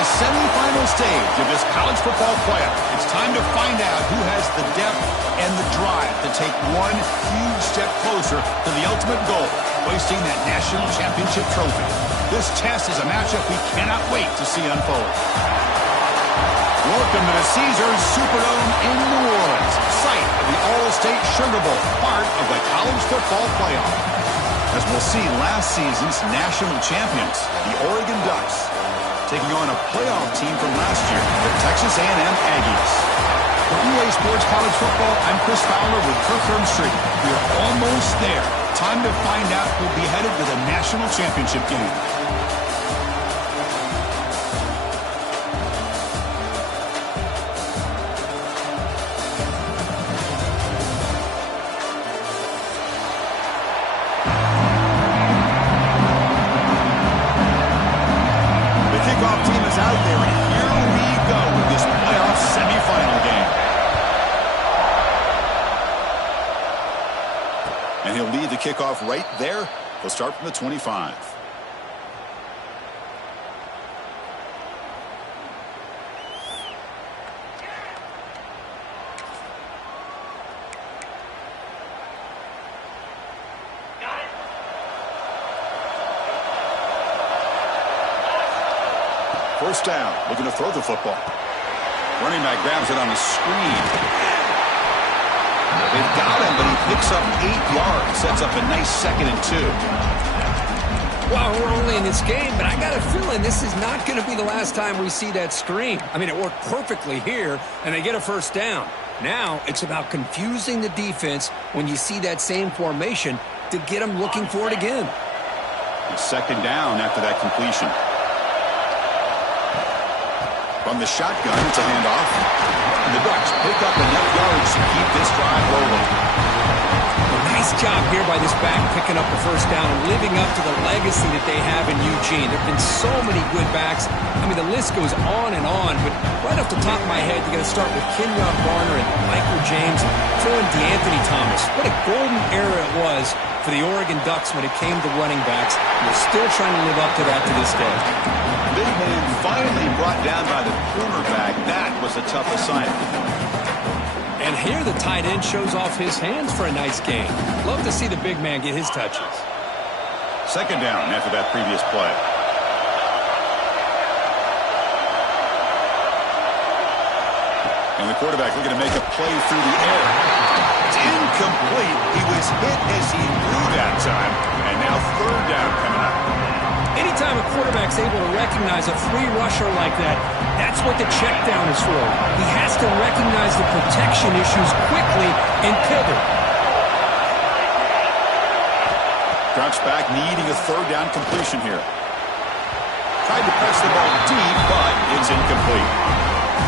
the semifinal stage of this college football playoff. It's time to find out who has the depth and the drive to take one huge step closer to the ultimate goal, hoisting that national championship trophy. This test is a matchup we cannot wait to see unfold. Welcome to the Caesars Superdome in New Orleans, site of the All-State Sugar Bowl, part of the college football playoff. As we'll see, last season's national champions, the Oregon Ducks, taking on a playoff team from last year, the Texas A&M Aggies. For EA Sports College Football, I'm Chris Fowler with Kirk Herbstreit. We're almost there. Time to find out who'll be headed to the national championship game. And he'll lead the kickoff right there. He'll start from the 25. First down, looking to throw the football. Running back grabs it on the screen. They've got him, but he picks up 8 yards. Sets up a nice 2nd and 2. Well, we're only in this game, but I got a feeling this is not going to be the last time we see that screen. I mean, it worked perfectly here, and they get a first down. Now, it's about confusing the defense when you see that same formation to get them looking for it again. 2nd down after that completion. From the shotgun, it's a handoff. And the Ducks pick up enough yards to keep this drive rolling. Nice job here by this back picking up the first down and living up to the legacy that they have in Eugene. There have been so many good backs. I mean, the list goes on and on, but right off the top of my head, you got to start with Kenyon Barner and Michael James, throw in DeAnthony Thomas. What a golden era it was for the Oregon Ducks when it came to running backs. They're still trying to live up to that to this day. Big man finally brought down by the cornerback. That was a tough assignment. And here the tight end shows off his hands for a nice gain. Love to see the big man get his touches. 2nd down after that previous play. And the quarterback looking to make a play through the air. It's incomplete. He was hit as he threw that time. And now 3rd down coming up. Anytime a quarterback's able to recognize a free rusher like that, that's what the check down is for. He has to recognize the protection issues quickly and pivot. Drops back, needing a 3rd down completion here. Tried to press the ball deep, but it's incomplete.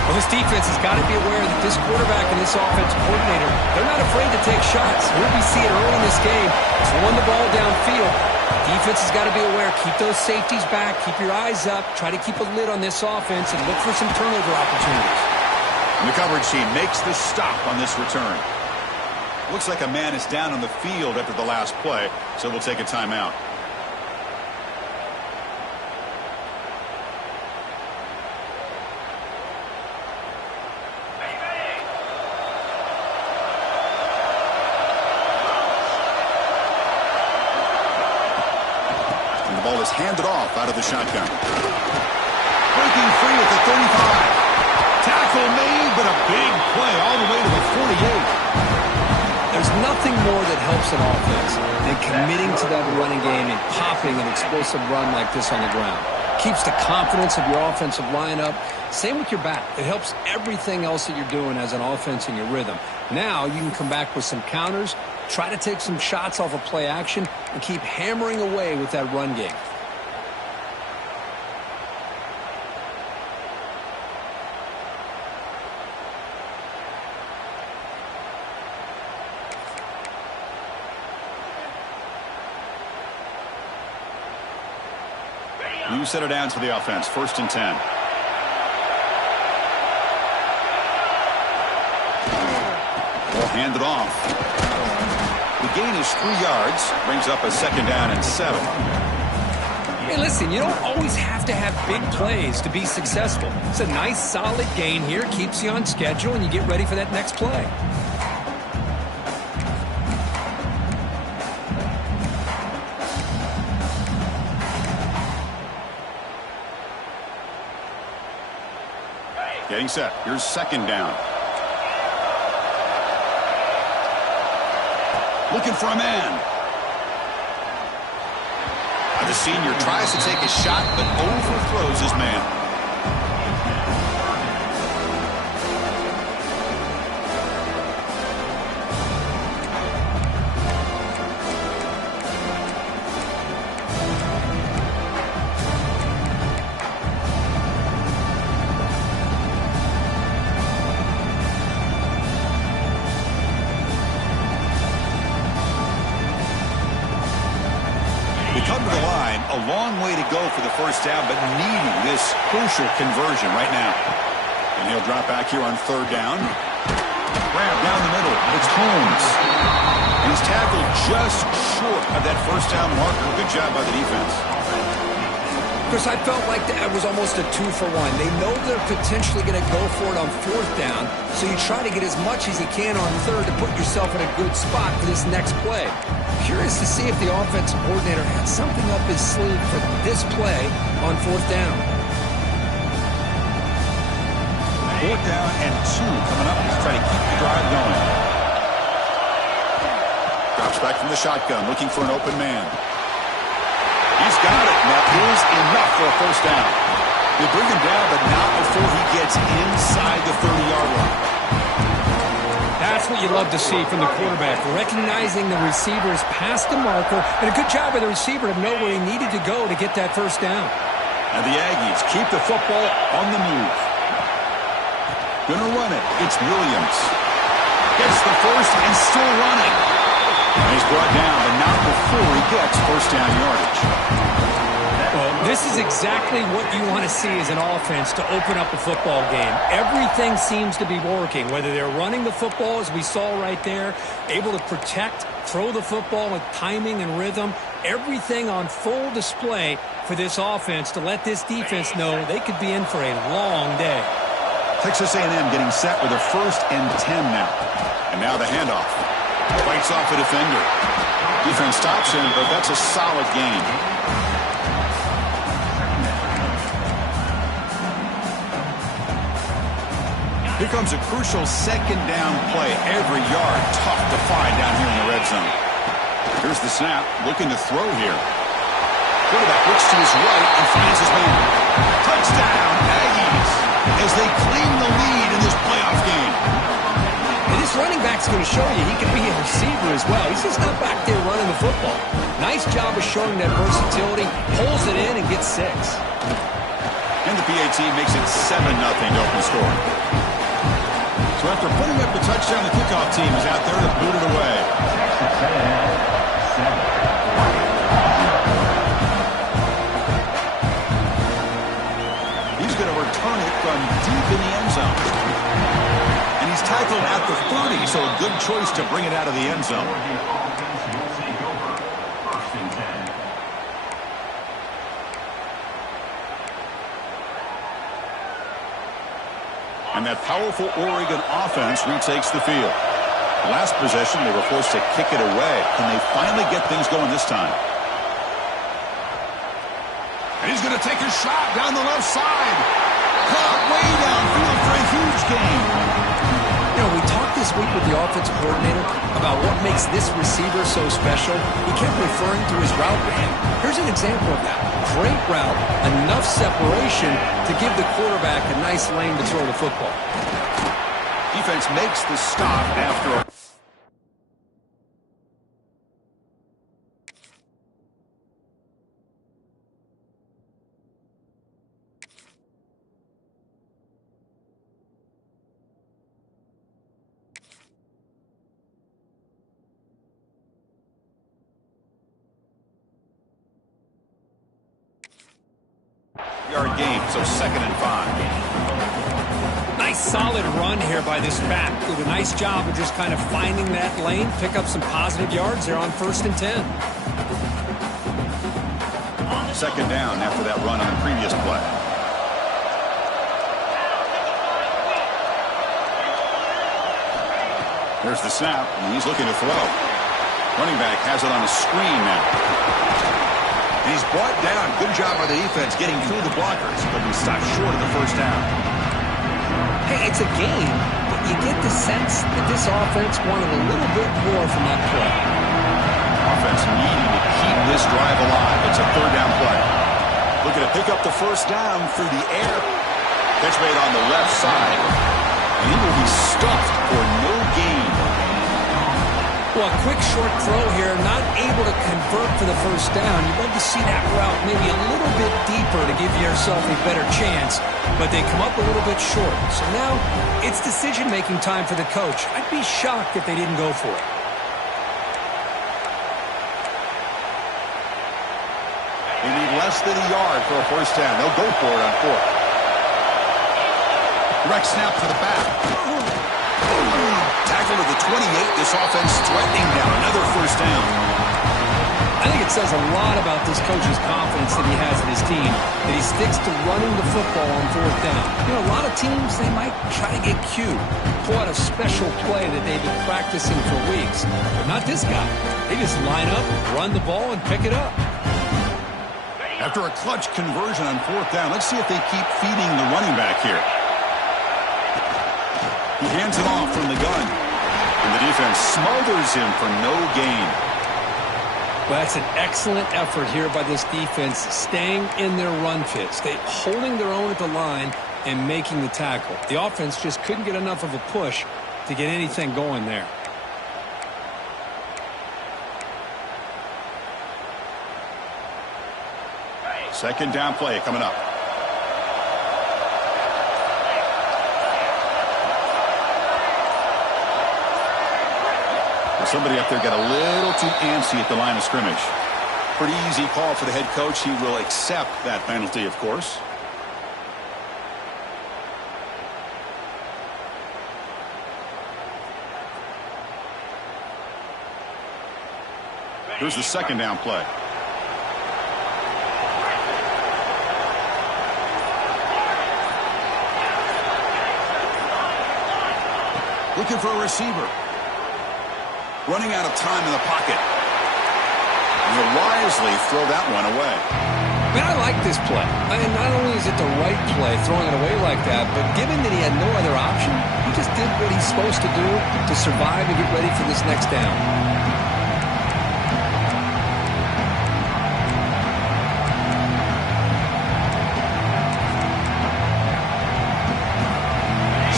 Well, this defense has got to be aware that this quarterback and this offensive coordinator, they're not afraid to take shots. Here we see it early in this game. Throwing the ball downfield. Defense has got to be aware. Keep those safeties back. Keep your eyes up. Try to keep a lid on this offense and look for some turnover opportunities. And the coverage team makes the stop on this return. Looks like a man is down on the field after the last play, so we'll take a timeout. Ball is handed off out of the shotgun. Breaking free at the 35. Tackle made, but a big play all the way to the 48. There's nothing more that helps an offense than committing to that running game and popping an explosive run like this on the ground. Keeps the confidence of your offensive lineup. Same with your back. It helps everything else that you're doing as an offense in your rhythm. Now you can come back with some counters, try to take some shots off of play action, and keep hammering away with that run game. New set of downs for the offense. 1st and 10. Ball handed off. The gain is 3 yards. Brings up a 2nd down and 7. Hey, listen, you don't always have to have big plays to be successful. It's a nice, solid gain here. Keeps you on schedule, and you get ready for that next play. Getting set. Here's second down. Looking for a man. The senior tries to take a shot, but overthrows his man. Come to the line, a long way to go for the first down, but needing this crucial conversion right now. And he'll drop back here on third down. Grab down the middle. It's Holmes. And he's tackled just short of that first down marker. Good job by the defense. Chris, I felt like that was almost a 2-for-1. They know they're potentially going to go for it on fourth down, so you try to get as much as you can on third to put yourself in a good spot for this next play. Curious to see if the offensive coordinator had something up his sleeve for this play on fourth down. Fourth down and 2 coming up. He's trying to keep the drive going. Drops back from the shotgun, looking for an open man. He's got it. That is enough for a first down. They bring him down, but not before he gets inside the 30-yard line. That's what you love to see from the quarterback, recognizing the receiver is past the marker, and a good job by the receiver to know where he needed to go to get that first down. And the Aggies keep the football on the move. Gonna run it. It's Williams. Gets the first and still running. And he's brought down, but not before he gets first down yardage. Well, this is exactly what you want to see as an offense to open up a football game. Everything seems to be working, whether they're running the football, as we saw right there, able to protect, throw the football with timing and rhythm, everything on full display for this offense to let this defense know they could be in for a long day. Texas A&M getting set with a 1st and 10 now. And now the handoff. Fights off a defender. Defense stops him, but that's a solid gain. Here comes a crucial second down play. Every yard tough to find down here in the red zone. Here's the snap, looking to throw here. Quarterback looks to his right and finds his man. Touchdown, Aggies, as they claim the lead in this playoff game. And this running back's going to show you he can be a receiver as well. He's just not back there running the football. Nice job of showing that versatility, pulls it in and gets 6. And the PAT makes it 7-0 to open score. So after putting up the touchdown, the kickoff team is out there to boot it away. He's going to return it from deep in the end zone. And he's tackled at the 30, so a good choice to bring it out of the end zone. And that powerful Oregon offense retakes the field. Last possession, they were forced to kick it away. Can they finally get things going this time? And he's going to take a shot down the left side. Caught way downfield for a huge gain. You know, we talked this week with the offensive coordinator about what makes this receiver so special. He kept referring to his route man. Here's an example of that. Great route, enough separation to give the quarterback a nice lane to throw the football. Defense makes the stop after a... yard game, so 2nd and 5. Nice solid run here by this back. Did a nice job of just kind of finding that lane, pick up some positive yards there on 1st and 10. Second down after that run on the previous play. There's the snap, and he's looking to throw. Running back has it on a screen now. And he's brought down. Good job by the defense getting through the blockers, but he stopped short of the first down. Hey, it's a game, but you get the sense that this offense wanted a little bit more from that play. Offense needing to keep this drive alive. It's a third down play. Looking to pick up the first down through the air. Catch made on the left side. And he will be stuffed for no gain. Well, a quick short throw here, not able to convert for the first down. You'd love to see that route maybe a little bit deeper to give yourself a better chance, but they come up a little bit short. So now it's decision-making time for the coach. I'd be shocked if they didn't go for it. They need less than a yard for a first down. They'll go for it on fourth. Direct snap to the back. Tackle to the 28. This offense threatening now. Another first down. I think it says a lot about this coach's confidence that he has in his team, that he sticks to running the football on fourth down. You know, a lot of teams, they might try to get cute, pull out a special play that they've been practicing for weeks. But not this guy. They just line up, run the ball, and pick it up. After a clutch conversion on fourth down, let's see if they keep feeding the running back here. He hands it off from the gun. And the defense smothers him for no gain. Well, that's an excellent effort here by this defense, staying in their run fit, holding their own at the line and making the tackle. The offense just couldn't get enough of a push to get anything going there. Second down play coming up. Somebody up there got a little too antsy at the line of scrimmage. Pretty easy call for the head coach. He will accept that penalty, of course. Here's the second down play. Looking for a receiver. Running out of time in the pocket. And he'll wisely throw that one away. Man, I like this play. And not only is it the right play, throwing it away like that, but given that he had no other option, he just did what he's supposed to do to survive and get ready for this next down.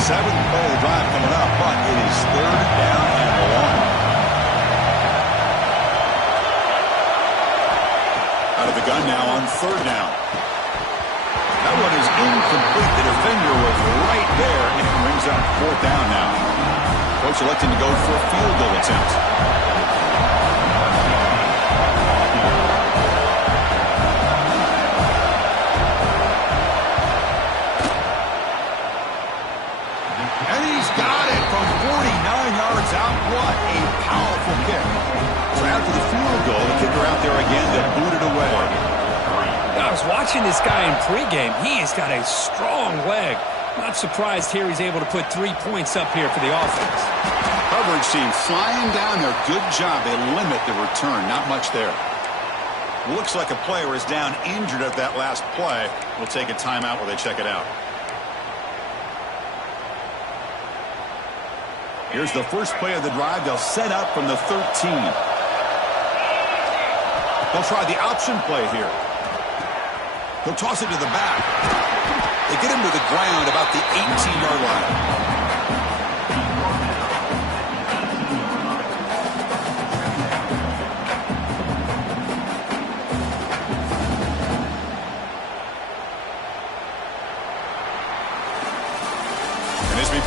Seventh play of the drive coming up, but it is third down and one. Out of the gun now on third down. That one is incomplete. The defender was right there, and it brings up fourth down now. Coach electing to go for a field goal attempt. And he's got it from 49 yards out. What a powerful kick. So after the field goal, the kicker out there again to boot it away. I was watching this guy in pregame. He has got a strong leg. Not surprised here he's able to put 3 points up here for the offense. Coverage team flying down there. Good job. They limit the return. Not much there. Looks like a player is down injured at that last play. We'll take a timeout while they check it out. Here's the first play of the drive. They'll set up from the 13. They'll try the option play here. He'll toss it to the back. They get him to the ground about the 18-yard line.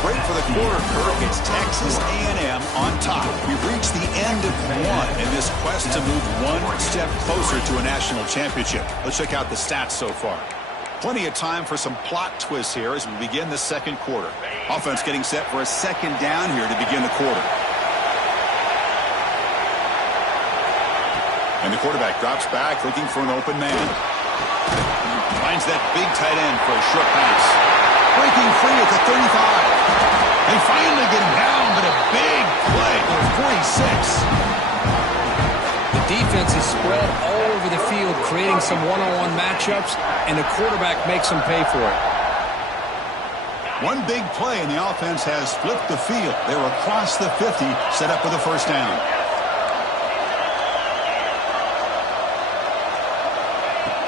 Break for the quarter, Kirk. It's Texas A&M on top. We've reached the end of one in this quest to move one step closer to a national championship. Let's check out the stats so far. Plenty of time for some plot twists here as we begin the second quarter. Offense getting set for a second down here to begin the quarter. And the quarterback drops back looking for an open man. Finds that big tight end for a short pass. Breaking free at the 35. They finally get him down, but a big play for 46. The defense is spread all over the field, creating some one-on-one matchups, and the quarterback makes them pay for it. One big play, and the offense has flipped the field. They're across the 50, set up for the first down.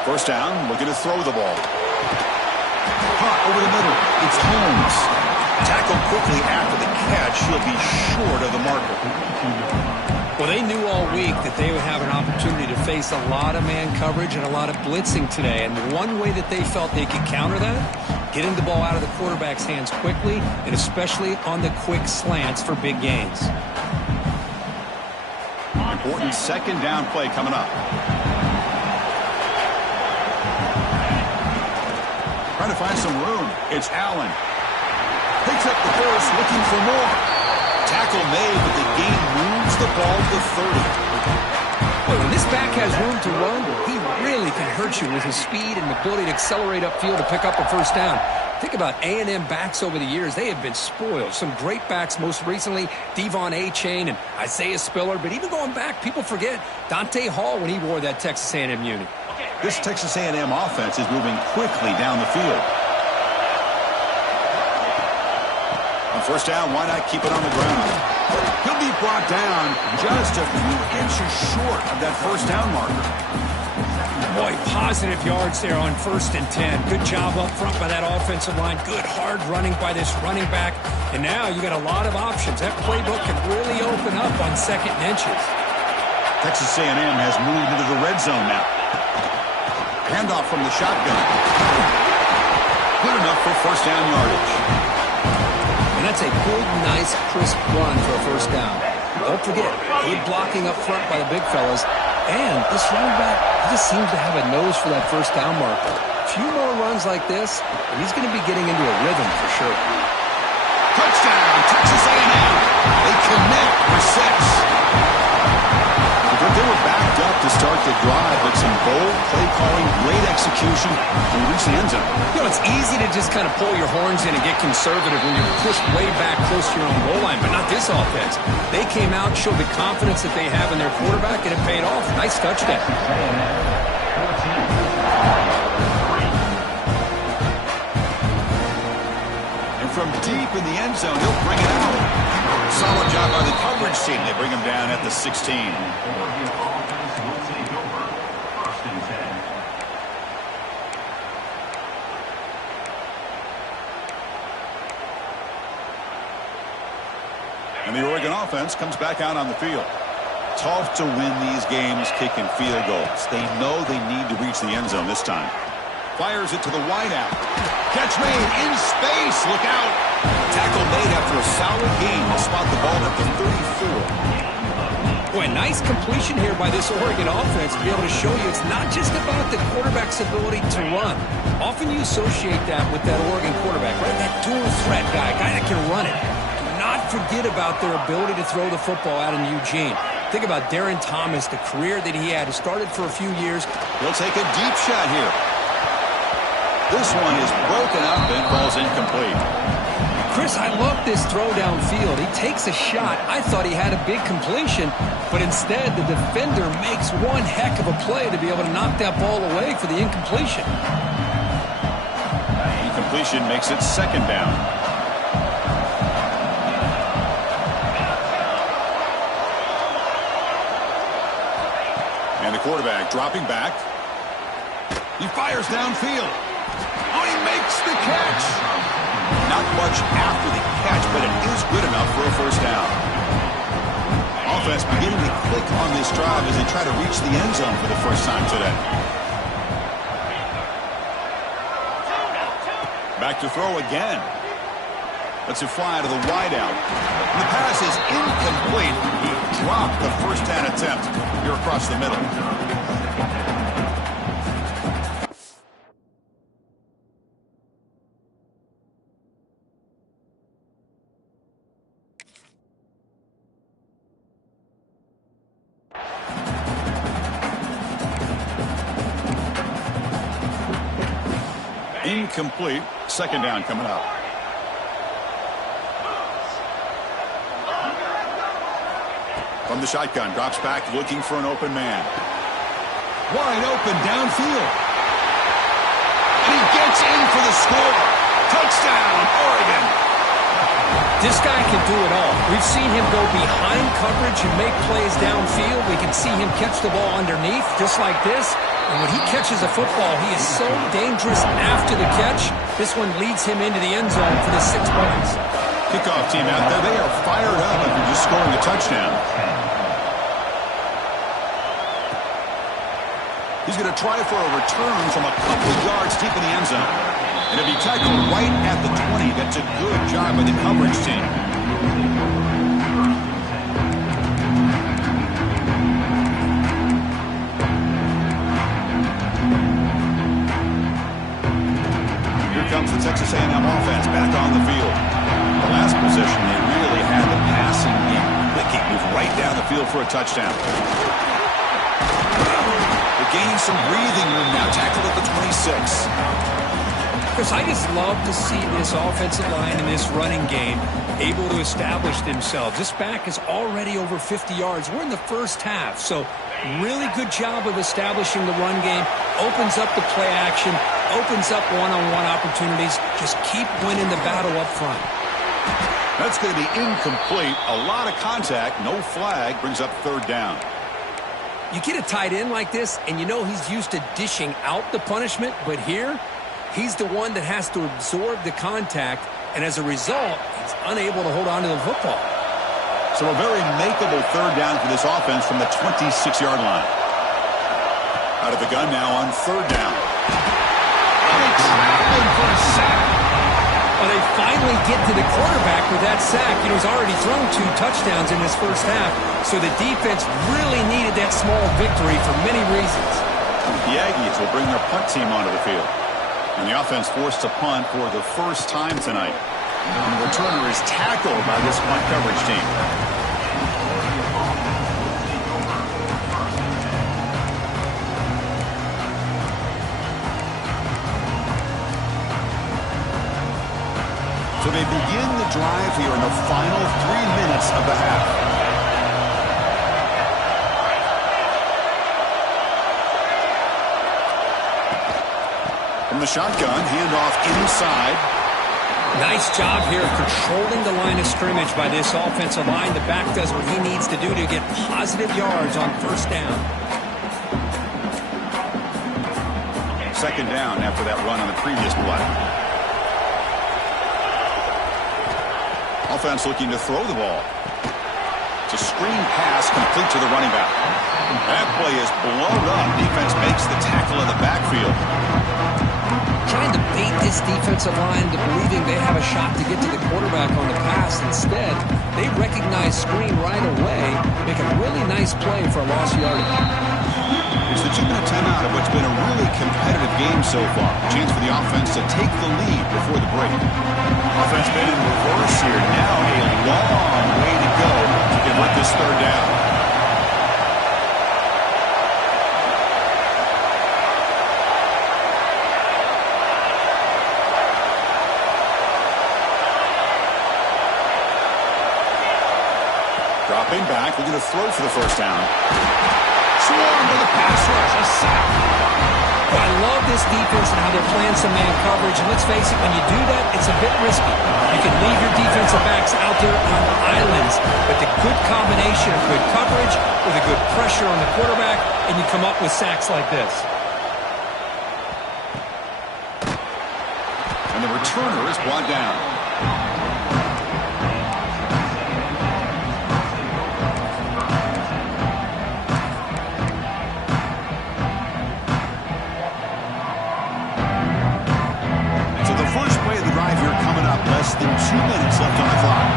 First down, looking to throw the ball. Caught over the middle. It's Holmes. Tackled quickly after the catch. He'll be short of the marker. Well, they knew all week that they would have an opportunity to face a lot of man coverage and a lot of blitzing today. And one way that they felt they could counter that, getting the ball out of the quarterback's hands quickly, and especially on the quick slants for big gains. Important second down play coming up. Trying to find some room. It's Allen. Picks up the first, looking for more. Tackle made, but the gain moves the ball to 30. Well, when this back has room to run, he really can hurt you with his speed and ability to accelerate upfield to pick up a first down. Think about A&M backs over the years. They have been spoiled. Some great backs, most recently Devon A-Chain and Isaiah Spiller. But even going back, people forget Dante Hall when he wore that Texas A&M uni. This Texas A&M offense is moving quickly down the field. On first down, why not keep it on the ground? He'll be brought down just a few inches short of that first down marker. Boy, positive yards there on 1st and 10. Good job up front by that offensive line. Good hard running by this running back. And now you got a lot of options. That playbook can really open up on 2nd and inches. Texas A&M has moved into the red zone now. Handoff from the shotgun. Good enough for first down yardage. And that's a good, nice, crisp run for a first down. Don't forget, good blocking up front by the big fellas. And this running back, he just seems to have a nose for that first down marker. A few more runs like this, and he's going to be getting into a rhythm for sure. Touchdown, Texas A&M. They connect for 6. They were backed up to start the drive, but some bold play calling, great execution, and reach the end zone. You know, it's easy to just kind of pull your horns in and get conservative when you're pushed way back close to your own goal line, but not this offense. They came out, showed the confidence that they have in their quarterback, and it paid off. Nice touchdown. And from deep in the end zone, he'll bring it out. Solid job by the coverage team. They bring him down at the 16. And the Oregon offense comes back out on the field. Tough to win these games kicking field goals. They know they need to reach the end zone this time. Fires it to the wideout. Catch made in space. Look out. Tackle made after a solid gain. They'll spot the ball at the 34. Boy, nice completion here by this Oregon offense to be able to show you it's not just about the quarterback's ability to run. Often you associate that with that Oregon quarterback, right? That dual threat guy that can run it. Do not forget about their ability to throw the football out in Eugene. Think about Darren Thomas, the career that he had. He started for a few years. He'll take a deep shot here. This one is broken up and falls incomplete. Chris, I love this throw downfield. He takes a shot. I thought he had a big completion, but instead the defender makes one heck of a play to be able to knock that ball away for the incompletion. Incompletion makes it 2nd down. And the quarterback dropping back. He fires downfield. Oh, he makes the catch. Not much after the catch, but it is good enough for a first down. Offense beginning to click on this drive as they try to reach the end zone for the first time today. Back to throw again. Lets it fly to the wideout. The pass is incomplete. He dropped the first down attempt here across the middle. Incomplete. Second down coming up. From the shotgun, drops back looking for an open man. Wide open downfield. And he gets in for the score. Touchdown, Oregon. This guy can do it all. We've seen him go behind coverage and make plays downfield. We can see him catch the ball underneath just like this. And when he catches a football, he is so dangerous after the catch. This one leads him into the end zone for the 6 points. Kickoff team out there, they are fired up after just scoring a touchdown. He's going to try for a return from a couple of yards deep in the end zone. And it'll be tackled right at the 20. That's a good job by the coverage team. Here comes the Texas A&M offense back on the field. The last possession, they really had the passing game clicking, move right down the field for a touchdown. They're gaining some breathing room now. Tackled at the 26. Chris, I just love to see this offensive line in this running game able to establish themselves. This back is already over 50 yards. We're in the first half, so really good job of establishing the run game. Opens up the play action, opens up one-on-one opportunities. Just keep winning the battle up front. That's going to be incomplete. A lot of contact, no flag, brings up third down. You get a tight end like this, and you know he's used to dishing out the punishment, but here, he's the one that has to absorb the contact, and as a result, he's unable to hold on to the football. So a very makeable third down for this offense from the 26-yard line. Out of the gun now on third down. And they trap him for a sack. Well, they finally get to the quarterback with that sack. You know, he's already thrown 2 touchdowns in his first half, so the defense really needed that small victory for many reasons. The Aggies will bring their punt team onto the field. And the offense forced to punt for the first time tonight. And the returner is tackled by this punt coverage team. So they begin the drive here in the final 3 minutes of the half. From the shotgun, handoff inside. Nice job here of controlling the line of scrimmage by this offensive line. The back does what he needs to do to get positive yards on first down. Second down after that run on the previous play. Offense looking to throw the ball. It's a screen pass complete to the running back. That play is blown up. Defense makes the tackle in the backfield. Trying to bait this defensive line to believing they have a shot to get to the quarterback on the pass. Instead, they recognize screen right away, make a really nice play for a lost yardage. It's the 2-minute timeout of what's been a really competitive game so far. Chance for the offense to take the lead before the break. Offense been in reverse here. Now a long way to go to convert this third down. Dropping back, looking to throw for the first down. Swarm with a pass rush, a sack. Oh, I love this defense and how they're playing some man coverage. And let's face it, when you do that, it's a bit risky. You can leave your defensive backs out there on islands, but the good combination of good coverage with a good pressure on the quarterback, and you come up with sacks like this. And the returner is brought down. Less than 2 minutes left on the clock.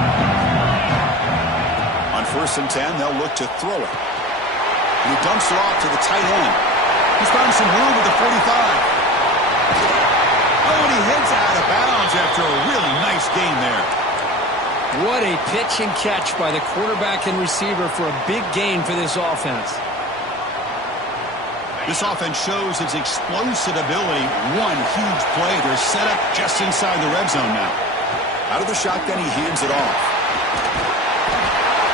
On 1st and 10, they'll look to throw it. And he dumps it off to the tight end. He's found some room at the 45. Oh, and he heads out of bounds after a really nice gain there. What a pitch and catch by the quarterback and receiver for a big gain for this offense. This offense shows its explosive ability. One huge play. They're set up just inside the red zone now. Out of the shotgun, he hands it off.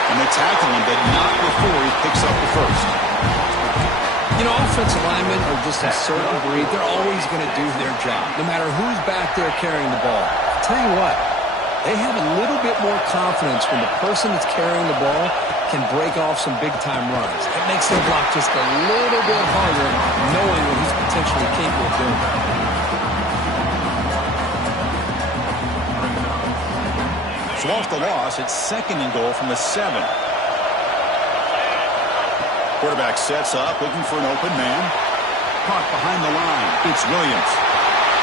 And they tackle him, but not before he picks up the first. You know, offensive linemen are just a certain breed. They're always going to do their job, no matter who's back there carrying the ball. I'll tell you what, they have a little bit more confidence when the person that's carrying the ball can break off some big-time runs. It makes their block just a little bit harder, knowing what he's potentially capable of doing. So off the loss, it's 2nd and goal from the 7. Quarterback sets up, looking for an open man. Caught behind the line. It's Williams.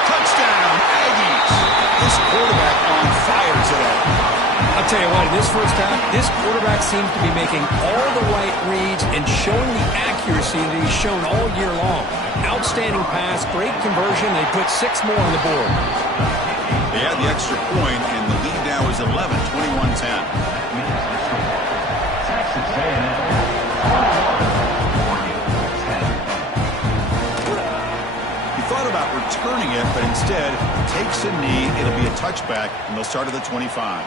Touchdown, Aggies! This quarterback on fire today. I'll tell you what, in this first half, this quarterback seems to be making all the right reads and showing the accuracy that he's shown all year long. Outstanding pass, great conversion. They put 6 more on the board. They had the extra point, and the lead now is 11, 21-10. He thought about returning it, but instead takes a knee. It'll be a touchback, and they'll start at the 25.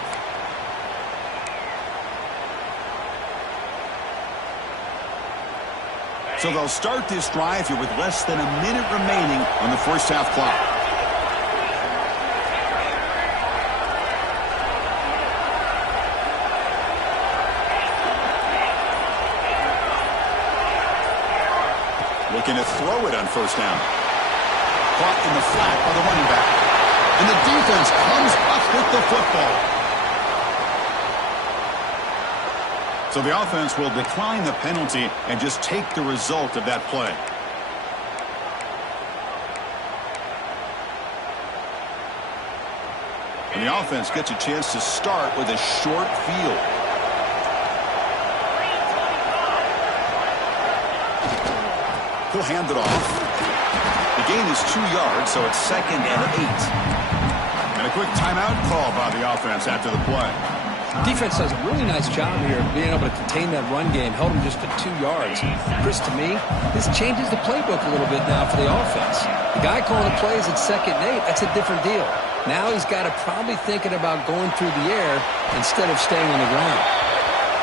So they'll start this drive here with less than a minute remaining on the first half clock. Looking to throw it on first down. Caught in the flat by the running back. And the defense comes up with the football. So the offense will decline the penalty and just take the result of that play. And the offense gets a chance to start with a short field. He'll hand it off. The gain is 2 yards, so it's 2nd and 8. And a quick timeout call by the offense after the play. Defense does a really nice job here of being able to contain that run game, held him just to 2 yards. Chris, to me, this changes the playbook a little bit now for the offense. The guy calling the plays at 2nd and 8, that's a different deal. Now he's got to probably thinking about going through the air instead of staying on the ground.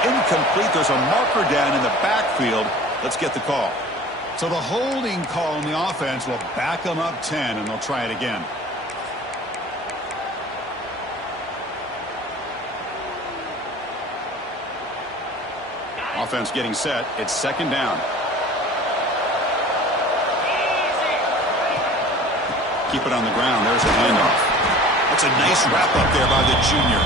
Incomplete. There's a marker down in the backfield. Let's get the call. So the holding call on the offense will back them up 10, and they'll try it again. Offense getting set. It's 2nd down. Keep it on the ground. There's a handoff. That's a nice wrap-up there by the junior.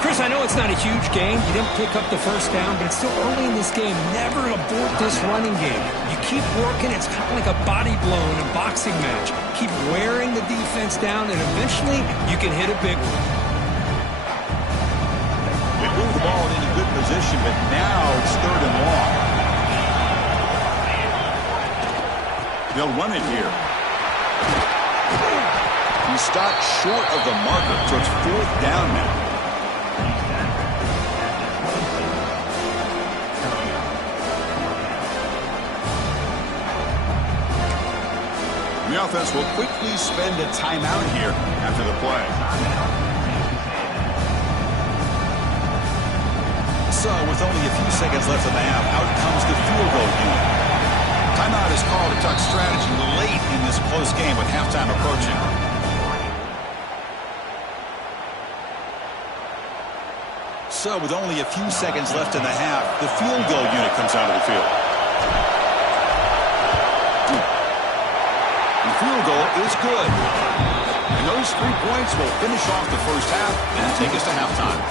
Chris, I know it's not a huge game. You didn't pick up the first down, but it's still early in this game. Never abort this running game. You keep working. It's kind of like a body blow in a boxing match. Keep wearing the defense down, and eventually you can hit a big one. They move the ball into good position, but now it's 3rd and long. They'll run it here. He stopped short of the marker, so it's 4th down now. The offense will quickly spend a timeout here after the play. So with only a few seconds left in the half, out comes the field goal unit. Timeout is called to talk strategy late in this close game with halftime approaching. So with only a few seconds left in the half, the field goal unit comes out of the field. The field goal is good. And those 3 points will finish off the first half and take us to halftime.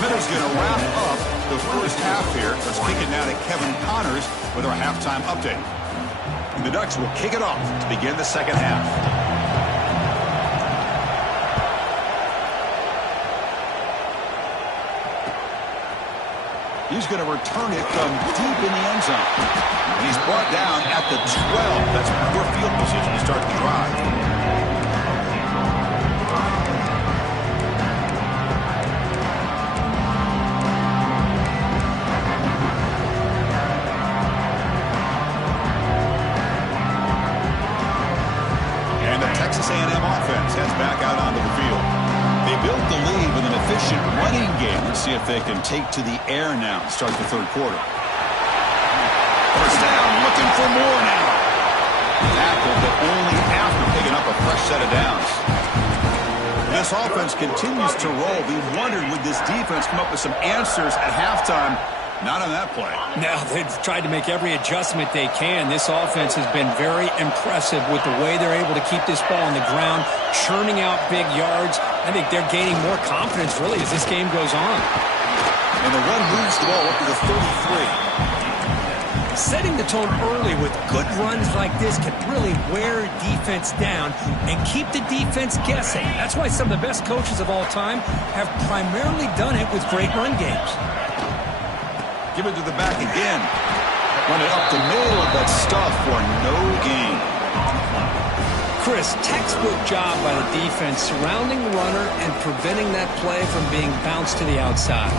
Miller's going to wrap up the first half here. Let's kick it now to Kevin Connors with our halftime update. And the Ducks will kick it off to begin the second half. He's going to return it from deep in the end zone. And he's brought down at the 12. That's poor field position to start the drive. Texas A&M offense heads back out onto the field. They built the lead with an efficient running game. Let's see if they can take to the air now and start the third quarter. First down, looking for more now. Tackled, but only after picking up a fresh set of downs. This offense continues to roll. We wondered, would this defense come up with some answers at halftime? Not on that play. Now, they've tried to make every adjustment they can. This offense has been very impressive with the way they're able to keep this ball on the ground, churning out big yards. I think they're gaining more confidence, really, as this game goes on. And the run moves the ball up to the 33. Setting the tone early with good runs like this can really wear defense down and keep the defense guessing. That's why some of the best coaches of all time have primarily done it with great run games. Give it to the back again. Run it up the middle, but stuff for no gain. Chris, textbook job by the defense surrounding the runner and preventing that play from being bounced to the outside.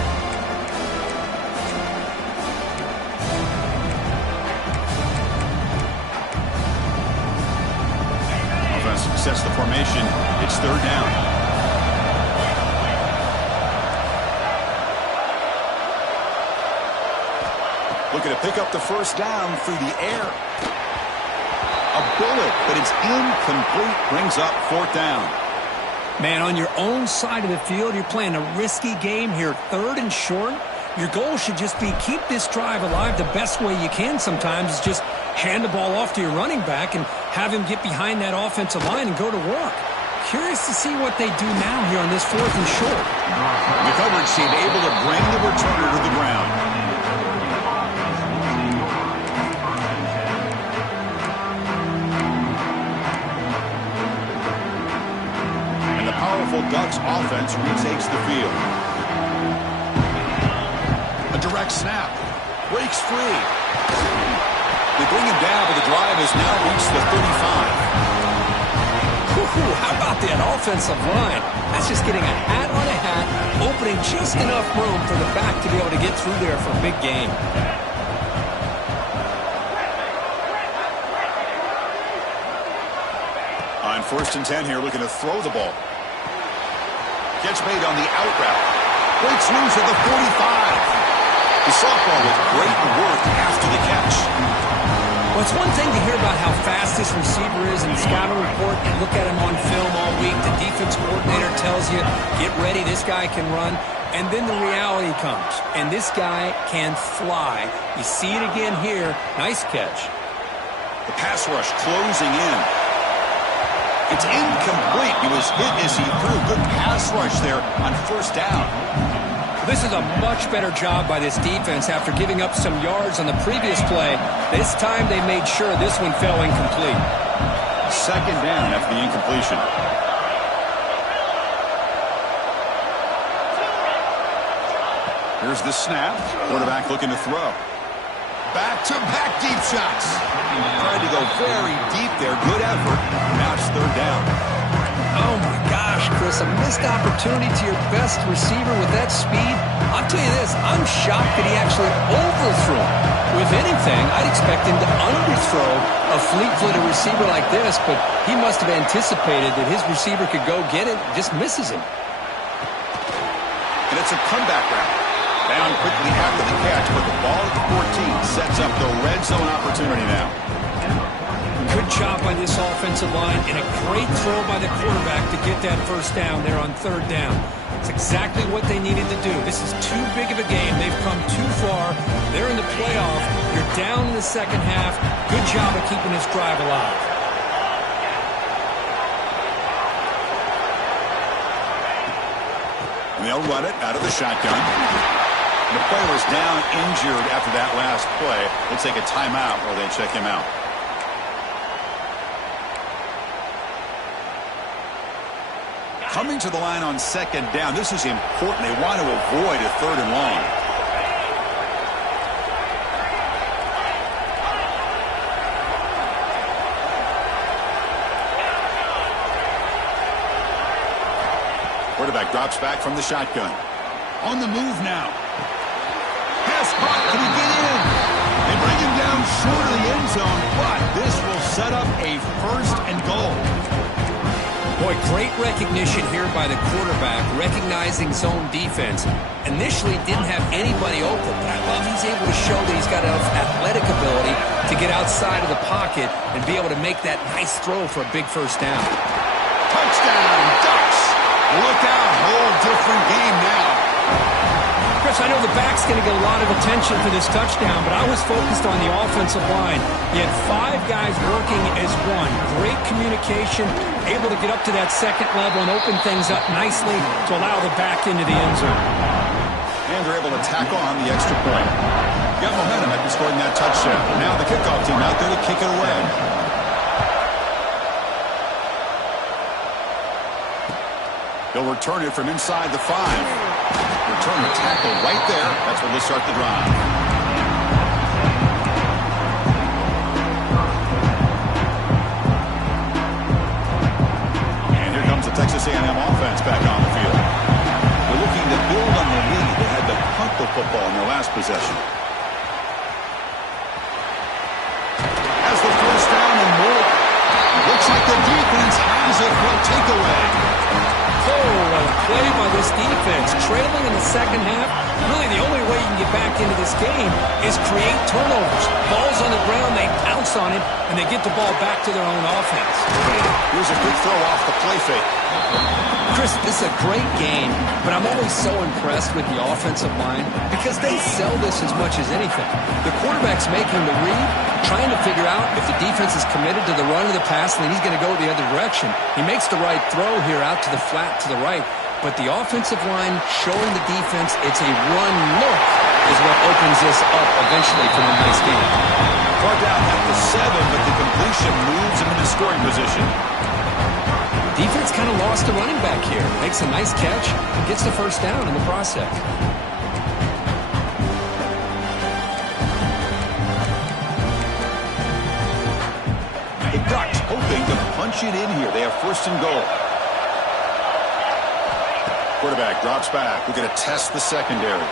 Offense sets the formation. It's third down. Looking to pick up the first down through the air. A bullet, but it's incomplete. Brings up fourth down. Man, on your own side of the field, you're playing a risky game here. Third and short. Your goal should just be keep this drive alive the best way you can sometimes is just hand the ball off to your running back and have him get behind that offensive line and go to work. Curious to see what they do now here on this fourth and short. The coverage team able to bring the returner to the ground. Powerful Ducks offense retakes the field. A direct snap. Breaks free. They bring him down, but the drive has now reached the 35. How about that offensive line? That's just getting a hat on a hat, opening just enough room for the back to be able to get through there for a big gain. On 1st and 10 here, looking to throw the ball. Catch made on the out route. Breaks loose at the 45. The softball with great work after the catch. Well, it's one thing to hear about how fast this receiver is in the scouting report and look at him on film all week. The defense coordinator tells you, get ready, this guy can run. And then the reality comes, and this guy can fly. You see it again here. Nice catch. The pass rush closing in. It's incomplete. He was hit as he threw. Good pass rush there on first down. This is a much better job by this defense after giving up some yards on the previous play. This time they made sure this one fell incomplete. Second down after the incompletion. Here's the snap. Quarterback looking to throw. Back-to-back deep shots. Tried to go very deep there. Good effort. Now it's third down. Oh, my gosh, Chris. A missed opportunity to your best receiver with that speed. I'll tell you this. I'm shocked that he actually overthrew. If anything, I'd expect him to underthrow a fleet-footed receiver like this, but he must have anticipated that his receiver could go get it. Just misses him. And it's a comeback route. Down quickly after the catch, but the ball at the 14 sets up the red zone opportunity now. Good job by this offensive line and a great throw by the quarterback to get that first down there on third down. It's exactly what they needed to do. This is too big of a game. They've come too far. They're in the playoff. You're down in the second half. Good job of keeping this drive alive. And they'll run it out of the shotgun. The player was down injured after that last play. They'll take a timeout while they check him out. Coming to the line on second down. This is important. They want to avoid a third and long. Quarterback drops back from the shotgun. On the move now. Pass caught. Can he get in? They bring him down short of the end zone, but this will set up a first and goal. Boy, great recognition here by the quarterback, recognizing zone defense. Initially didn't have anybody open, but I love he's able to show that he's got enough athletic ability to get outside of the pocket and be able to make that nice throw for a big first down. Touchdown, Ducks! Look out, whole different game now. Chris, I know the back's going to get a lot of attention for this touchdown, but I was focused on the offensive line. You had 5 guys working as one. Great communication, able to get up to that second level and open things up nicely to allow the back into the end zone. And they're able to tack on the extra point. Got momentum after scoring that touchdown. Now the kickoff team out there to kick it away. They'll return it from inside the 5. Return the tackle right there. That's where they start the drive. And here comes the Texas A&M offense back on the field. They're looking to build on the lead. They had to punt the football in their last possession. As the first down and more. Looks like the defense has it for a takeaway. Oh, what a play by this defense. Trailing in the second half, really the only way you can get back into this game is create turnovers. Ball's on the ground, they pounce on it, and they get the ball back to their own offense. Here's a good throw off the play fake. Chris, this is a great game, but I'm always so impressed with the offensive line because they sell this as much as anything. The quarterback's making the read, trying to figure out if the defense is committed to the run or the pass, and then he's going to go the other direction. He makes the right throw here out to the flat to the right, but the offensive line showing the defense it's a run look is what opens this up eventually for a nice game. Far down at the 7, but the completion moves him into scoring position. Defense kind of lost a running back here. Makes a nice catch, gets the first down in the process. The Ducks hoping to punch it in here. They have first and goal. Quarterback drops back. We're going to test the secondary.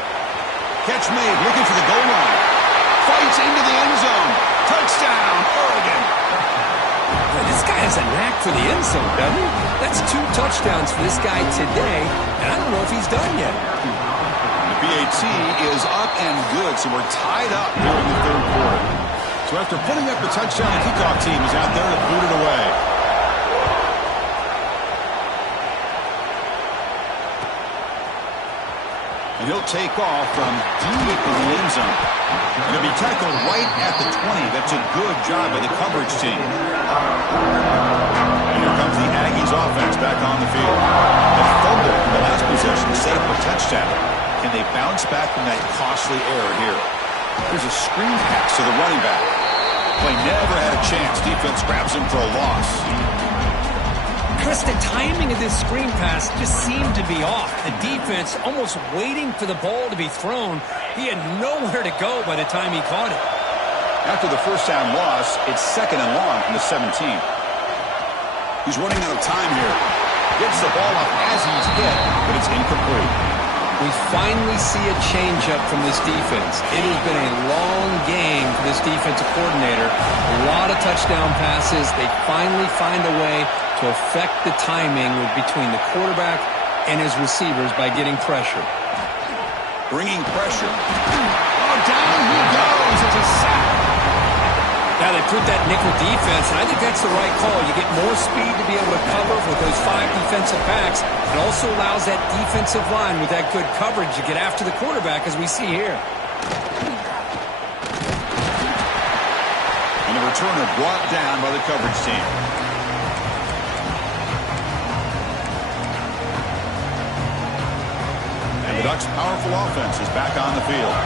Catch made, looking for the goal line. Fights into the end zone. Touchdown, Oregon. Boy, this guy has a knack for the end zone, doesn't he? That's 2 touchdowns for this guy today, and I don't know if he's done yet. The BAT is up and good, so we're tied up here in the third quarter. So after putting up the touchdown, the kickoff team is out there to boot it away. And he'll take off from deep in the end zone. Going to be tackled right at the 20. That's a good job by the coverage team. And here comes the Aggies offense back on the field. A fumble in the last possession set up a touchdown. Can they bounce back from that costly error here? There's a screen pass to the running back. Play never had a chance. Defense grabs him for a loss. Chris, the timing of this screen pass just seemed to be off. The defense almost waiting for the ball to be thrown. He had nowhere to go by the time he caught it. After the first down loss, it's second and long from the 17. He's running out of time here. Gets the ball up as he's hit, but it's incomplete. We finally see a changeup from this defense. It has been a long game for this defensive coordinator. A lot of touchdown passes. They finally find a way to affect the timing between the quarterback and his receivers by getting pressure. Bringing pressure. Oh, down he goes. It's a sack. Now they put that nickel defense, and I think that's the right call. You get more speed to be able to cover with those 5 defensive backs. It also allows that defensive line with that good coverage to get after the quarterback, as we see here. And the returner brought down by the coverage team. And the Ducks' powerful offense is back on the field.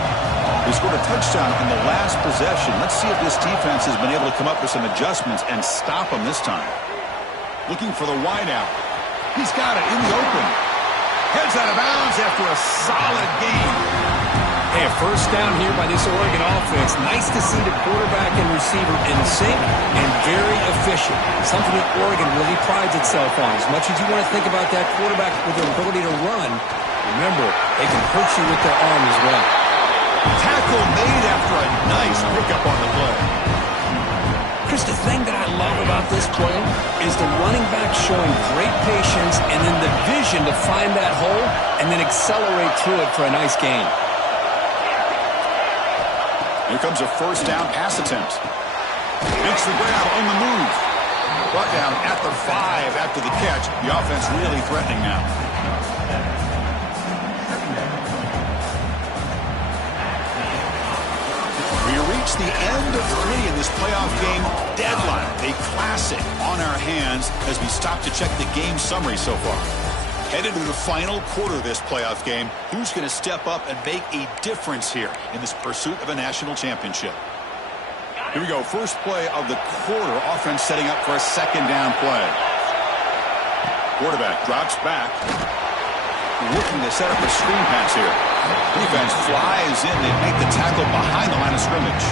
They scored a touchdown in the last possession. Let's see if this defense has been able to come up with some adjustments and stop them this time. Looking for the wideout. He's got it in the open. Heads out of bounds after a solid game. Hey, a first down here by this Oregon offense. Nice to see the quarterback and receiver in sync and very efficient. Something that Oregon really prides itself on. As much as you want to think about that quarterback with their ability to run, remember, they can hurt you with their arm as well. Tackle made after a nice pickup on the play. Chris, the thing that I love about this play is the running back showing great patience and then the vision to find that hole and then accelerate through it for a nice gain. Here comes a first down pass attempt. Makes the grab on the move. Brought down at the 5 after the catch. The offense really threatening now. We reach the end of 3 in this playoff game deadline. A classic on our hands as we stop to check the game summary so far. Headed to the final quarter of this playoff game. Who's going to step up and make a difference here in this pursuit of a national championship? Here we go. First play of the quarter. Offense setting up for a second down play. Quarterback drops back. Looking to set up a screen pass here. Defense flies in. They make the tackle behind the line of scrimmage.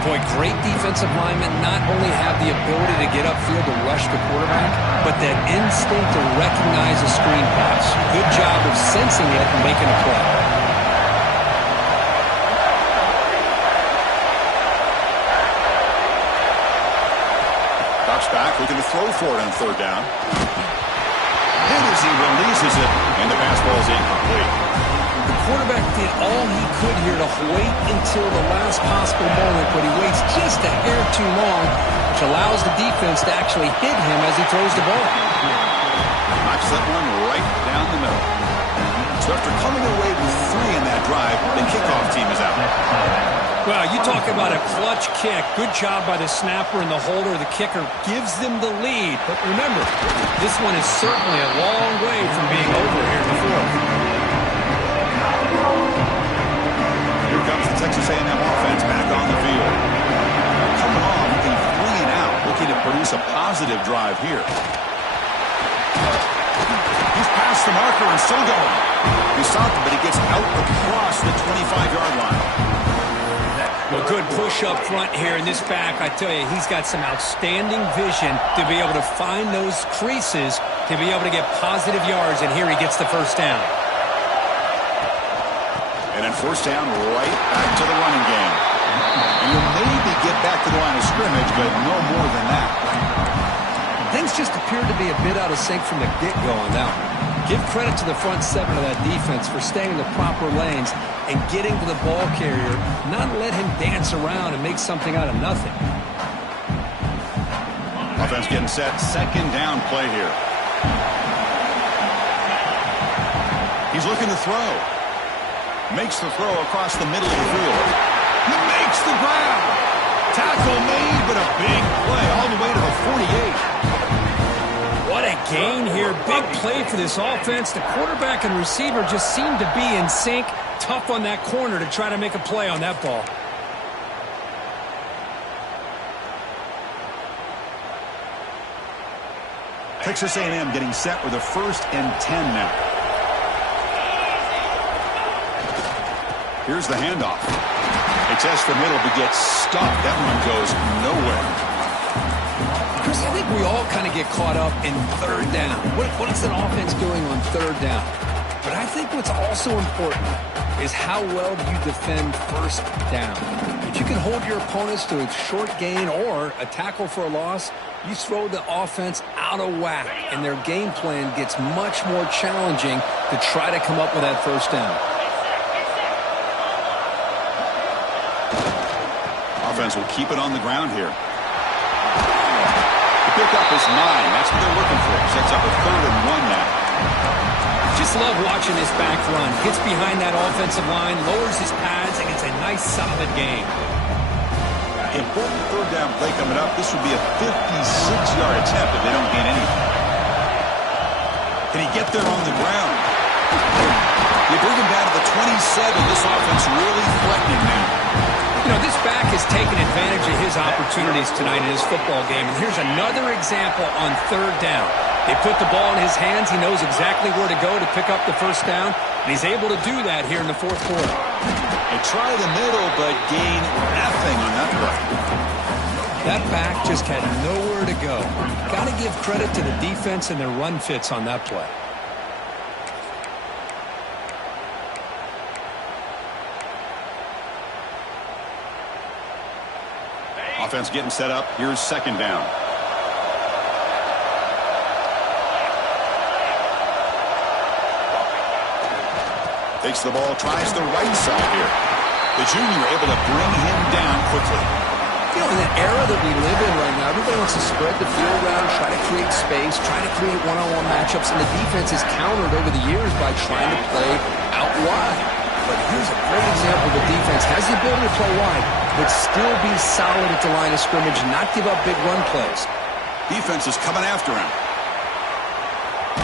Boy, great defensive linemen not only have the ability to get upfield to rush the quarterback, but that instinct to recognize a screen pass. Good job of sensing it and making a play. Drops back, looking to throw for it on third down. And as he releases it, and the pass ball is incomplete. The quarterback did all he could here to wait until the last possible moment, but he waits just a hair too long, which allows the defense to actually hit him as he throws the ball. Knocks that one right down the middle. So after coming away with 3 in that drive, the kickoff team is out. Well, you talk about a clutch kick. Good job by the snapper and the holder. The kicker gives them the lead. But remember, this one is certainly a long way from being over here in the fourth. Here comes the Texas A&M offense back on the field. Coming on a 3 and out, looking to produce a positive drive here. He's past the marker and still going. He stopped him, but he gets out across the 25-yard line. Well, good push up front here in this back. I tell you, he's got some outstanding vision to be able to find those creases, to be able to get positive yards, and here he gets the first down. And then first down right back to the running game. And you'll maybe get back to the line of scrimmage, but no more than that. Things just appeared to be a bit out of sync from the get-go on that one. Give credit to the front 7 of that defense for staying in the proper lanes and getting to the ball carrier, not let him dance around and make something out of nothing. Offense getting set. Second down play here. He's looking to throw. Makes the throw across the middle of the field. He makes the grab. Tackle made, but a big play all the way to the 48. What a gain here. Big play for this offense. The quarterback and receiver just seem to be in sync. Tough on that corner to try to make a play on that ball. Texas A&M getting set with a 1st and 10 now. Here's the handoff. They test the middle but gets stuffed. That one goes nowhere. Chris, I think we all kind of get caught up in third down. What is an offense doing on third down? But I think what's also important is how well do you defend first down. If you can hold your opponents to a short gain or a tackle for a loss, you throw the offense out of whack, and their game plan gets much more challenging to try to come up with that first down. Offense will keep it on the ground here. The pickup is 9. That's what they're looking for. Sets up a 3rd and 1 now. Just love watching this back run. Gets behind that offensive line, lowers his pads, and it's a nice, solid game. Important third down play coming up. This would be a 56-yard attempt if they don't gain anything. Can he get there on the ground? They bring him down to the 27. This offense really threatening now. You know, this back has taken advantage of his opportunities tonight in his football game. And here's another example on third down. They put the ball in his hands. He knows exactly where to go to pick up the first down. And he's able to do that here in the fourth quarter. They try the middle, but gain nothing on that play. That back just had nowhere to go. Got to give credit to the defense and their run fits on that play. Offense getting set up. Here's second down. Takes the ball, tries the right side here. The junior able to bring him down quickly. You know, in the era that we live in right now, everybody wants to spread the field around, try to create space, try to create one-on-one matchups, and the defense is countered over the years by trying to play out wide. But here's a great example. The defense has the ability to play wide, but still be solid at the line of scrimmage and not give up big run plays. Defense is coming after him.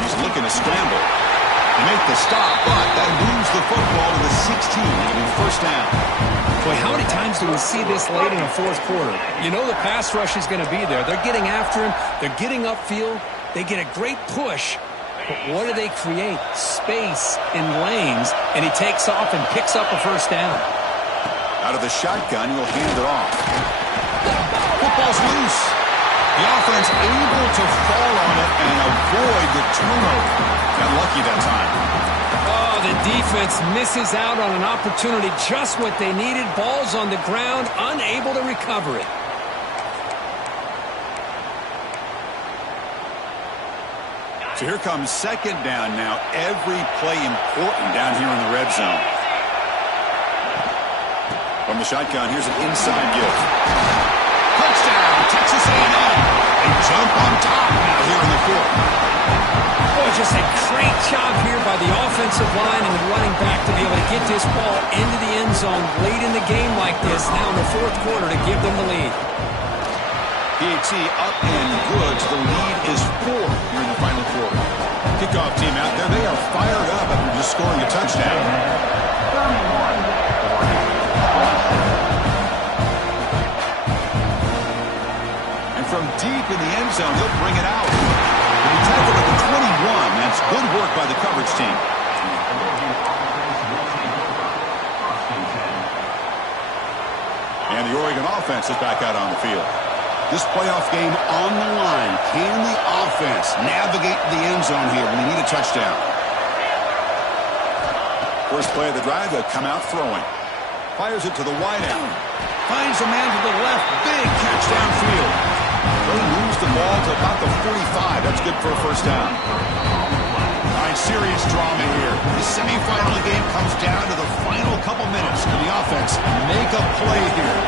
He's looking to scramble. Make the stop, but that moves the football to the 16. It'll be first down. Boy, how many times do we see this late in the fourth quarter? You know the pass rush is going to be there. They're getting after him. They're getting upfield. They get a great push. But what do they create? Space in lanes, and he takes off and picks up a first down. Out of the shotgun, he'll hand it off. Football's loose. The offense able to fall on it and avoid the turnover. Got lucky that time. Oh, the defense misses out on an opportunity, just what they needed. Ball's on the ground, unable to recover it. So here comes second down now. Every play important down here in the red zone. From the shotgun, here's an inside give. Touchdown, Texas A&M. They jump on top now here in the fourth. Boy, just a great job here by the offensive line and the running back to be able to get this ball into the end zone late in the game like this, now in the fourth quarter, to give them the lead. PAT up and good. The lead is 4 here in the final quarter. Kickoff team out there. They are fired up after just scoring a touchdown. And from deep in the end zone, he'll bring it out. He'll be tackled at the 21. That's good work by the coverage team. And the Oregon offense is back out on the field. This playoff game on the line. Can the offense navigate the end zone here when they need a touchdown? First play of the drive, they'll come out throwing. Fires it to the wideout. Finds a man to the left. Big catch downfield. They moves the ball to about the 45. That's good for a first down. All right, serious drama here. The semifinal game comes down to the final couple minutes. Can the offense make a play here?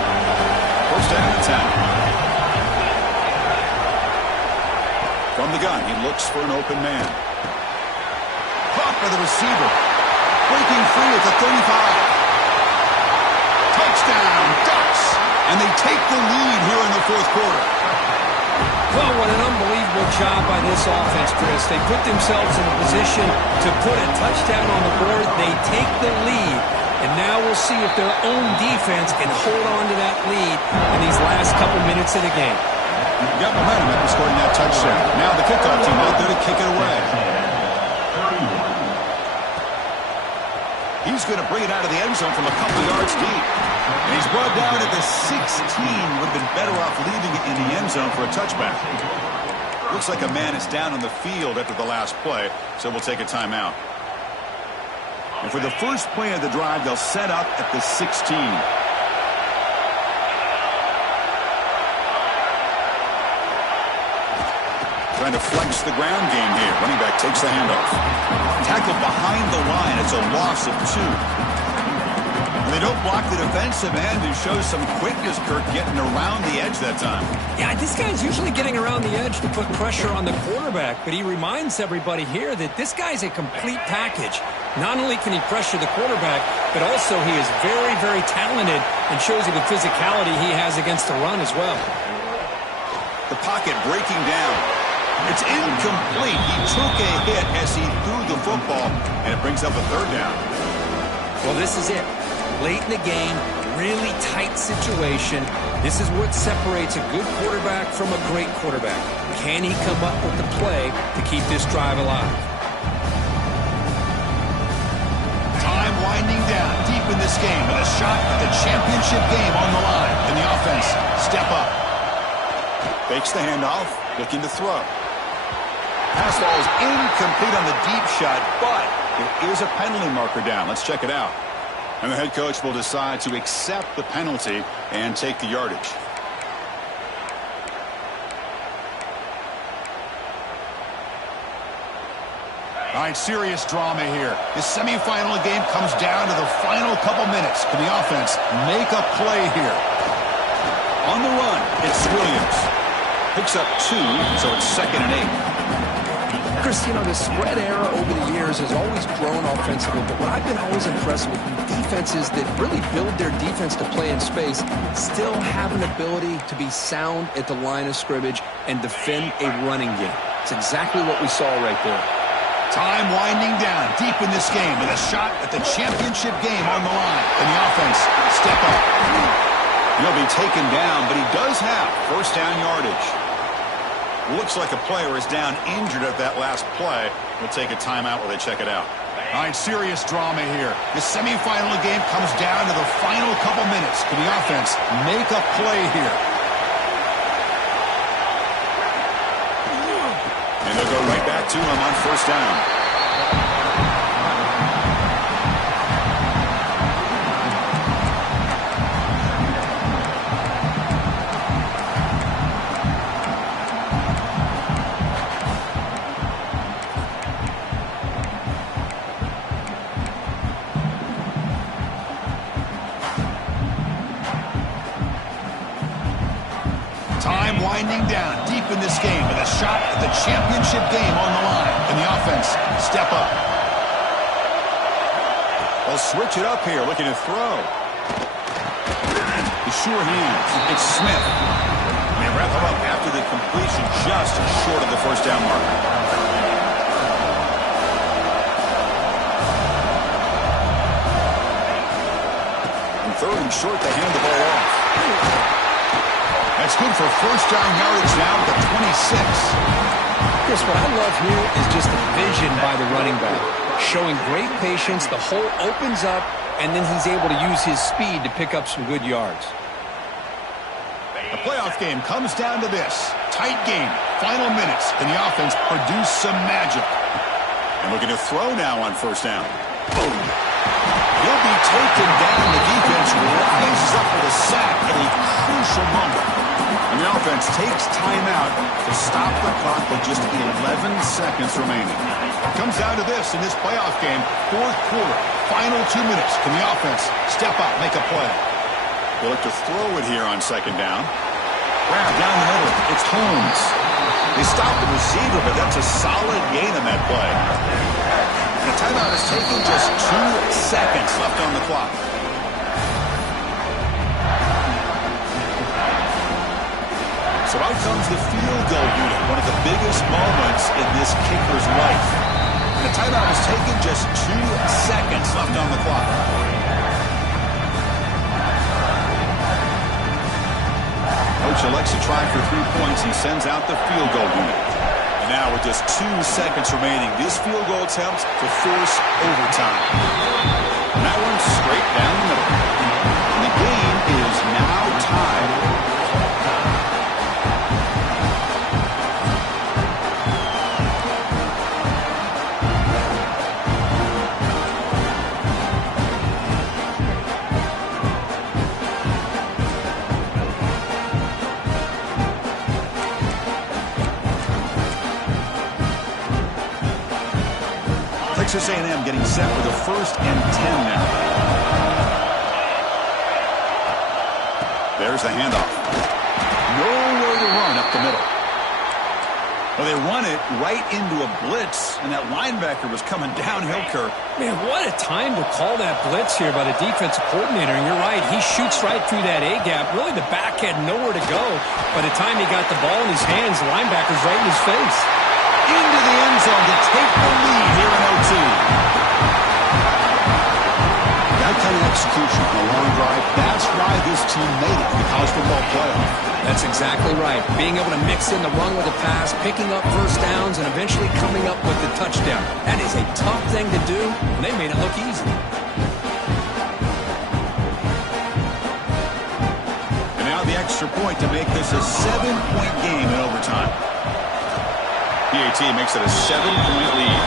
First down and 10. From the gun, he looks for an open man. Caught by the receiver. Breaking free at the 35. Touchdown, Ducks. And they take the lead here in the fourth quarter. Well, what an unbelievable job by this offense, Chris. They put themselves in a position to put a touchdown on the board. They take the lead. And now we'll see if their own defense can hold on to that lead in these last couple minutes of the game. Got momentum after scoring that touchdown. Now the kickoff team out there to kick it away. He's going to bring it out of the end zone from a couple yards deep. And he's brought down at the 16. Would have been better off leaving it in the end zone for a touchback. Looks like a man is down on the field after the last play, so we'll take a timeout. And for the first play of the drive, they'll set up at the 16. Trying to flex the ground game here. Running back takes the handoff. Tackled behind the line. It's a loss of 2. And they don't block the defensive end, who shows some quickness, Kirk, getting around the edge that time. Yeah, this guy's usually getting around the edge to put pressure on the quarterback, but he reminds everybody here that this guy's a complete package. Not only can he pressure the quarterback, but also he is very, very talented and shows you the physicality he has against the run as well. The pocket breaking down. It's incomplete. He took a hit as he threw the football, and it brings up a third down. Well, this is it. Late in the game, really tight situation. This is what separates a good quarterback from a great quarterback. Can he come up with the play to keep this drive alive? Time winding down deep in this game with a shot at the championship game on the line. Can the offense step up? Fakes the handoff, looking to throw. Pass ball is incomplete on the deep shot, but there is a penalty marker down. Let's check it out. And the head coach will decide to accept the penalty and take the yardage. All right, serious drama here. The semifinal game comes down to the final couple minutes. Can the offense make a play here? On the run, it's Williams. Picks up 2, so it's 2nd and 8. Chris, you know, the spread era over the years has always grown offensively, but what I've been always impressed with defenses that really build their defense to play in space still have an ability to be sound at the line of scrimmage and defend a running game. It's exactly what we saw right there. Time winding down deep in this game with a shot at the championship game on the line. And the offense step up. He'll be taken down, but he does have first down yardage. Looks like a player is down injured at that last play. We'll take a timeout while they check it out. All right, serious drama here. The semifinal game comes down to the final couple minutes. Can the offense make a play here? And they'll go right back to him on first down. Time winding down deep in this game with a shot at the championship game on the line. And the offense step up. They'll switch it up here, looking to throw. The sure hands. It's Smith. And they wrap him up after the completion, just short of the first down mark. And 3rd and short, they hand the ball off. That's good for first down yardage now at the 26. Chris, what I love here is just the vision by the running back. Showing great patience, the hole opens up, and then he's able to use his speed to pick up some good yards. The playoff game comes down to this. Tight game, final minutes, and the offense produce some magic. And looking to throw now on first down. Boom. He'll be taken down. The defense rises up for the sack at a crucial moment. And the offense takes timeout to stop the clock with just 11 seconds remaining. It comes down to this in this playoff game, 4th quarter, final 2 minutes. Can the offense step up, make a play? They'll look to throw it here on 2nd down. Grab down the middle. It's Holmes. They stop the receiver, but that's a solid gain on that play. And the timeout is taken, just 2 seconds left on the clock. So out comes the field goal unit, one of the biggest moments in this kicker's life. And the timeout is taken, just 2 seconds left on the clock. Coach elects to try for 3 points. He sends out the field goal unit. And now with just 2 seconds remaining, this field goal attempt to force overtime. And that one's straight down the middle. And the game is now tied. Texas A&M getting set with a 1st and 10 now. There's the handoff. Nowhere to run up the middle. Well, they run it right into a blitz, and that linebacker was coming downhill, Kirk. Man, what a time to call that blitz here by the defensive coordinator. And you're right, he shoots right through that A-gap. Really, the back had nowhere to go. By the time he got the ball in his hands, the linebacker's right in his face. Into the end zone to take the lead here in OT. That kind of execution on a long drive, that's why this team made it to the college football playoff. That's exactly right. Being able to mix in the run with the pass, picking up first downs, and eventually coming up with the touchdown. That is a tough thing to do, and they made it look easy. And now the extra point to make this a 7-point game in overtime. PAT makes it a 7-point lead.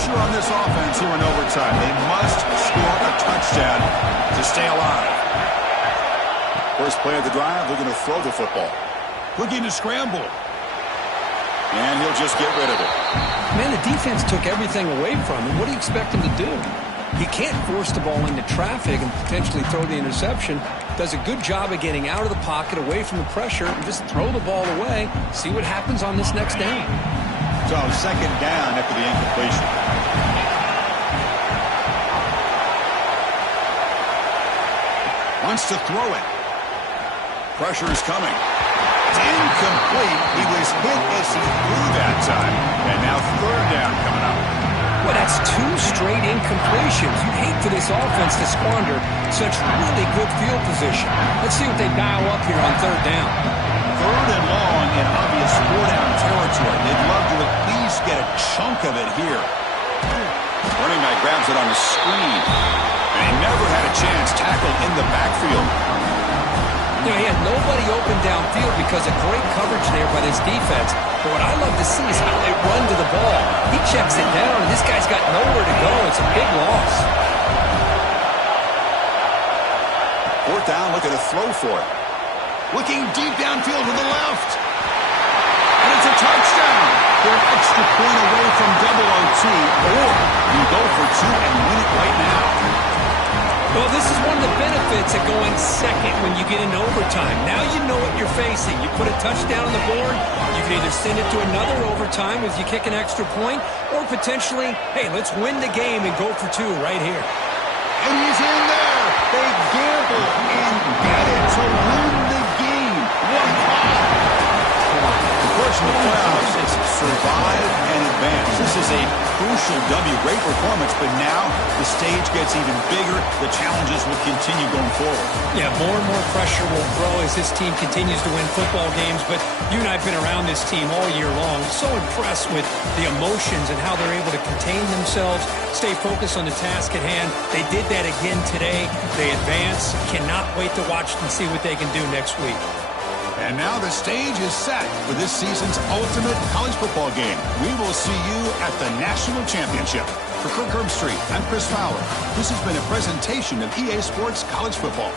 pressure on this offense here in overtime. They must score a touchdown to stay alive. First play of the drive, they're going to throw the football. Looking to scramble. And he'll just get rid of it. Man, the defense took everything away from him. What do you expect him to do? He can't force the ball into traffic and potentially throw the interception. Does a good job of getting out of the pocket, away from the pressure, and just throw the ball away. See what happens on this next down. So second down after the incompletion. Wants to throw it. Pressure is coming. It's incomplete. He was hit as he threw that time. And now third down coming up. Well, that's two straight incompletions. You'd hate for this offense to squander such really good field position. Let's see what they dial up here on third down. Third and long in obvious four-down territory. They'd love to at least get a chunk of it here. Running back grabs it on the screen. And he never had a chance tackled in the backfield. You know, he had nobody open downfield because of great coverage there by this defense. But what I love to see is how they run to the ball. He checks it down, and this guy's got nowhere to go. It's a big loss. Fourth down, looking to throw for it. Looking deep downfield to the left. And it's a touchdown. They're an extra point away from double OT, or you go for two and win it right now. Well, this is one of the benefits of going second when you get into overtime. Now you know what you're facing. You put a touchdown on the board, you can either send it to another overtime if you kick an extra point, or potentially, hey, let's win the game and go for two right here. And he's in there. They gamble and get it to win the game. What call? Of course, in the playoffs, it's survive and advance. This is a crucial W. Great performance, but now the stage gets even bigger. The challenges will continue going forward. Yeah, more and more pressure will grow as this team continues to win football games, but you and I have been around this team all year long. So impressed with the emotions and how they're able to contain themselves, stay focused on the task at hand. They did that again today. They advance. Cannot wait to watch and see what they can do next week. And now the stage is set for this season's ultimate college football game. We will see you at the National Championship. For Kirk Herbstreit, I'm Chris Fowler. This has been a presentation of EA Sports College Football.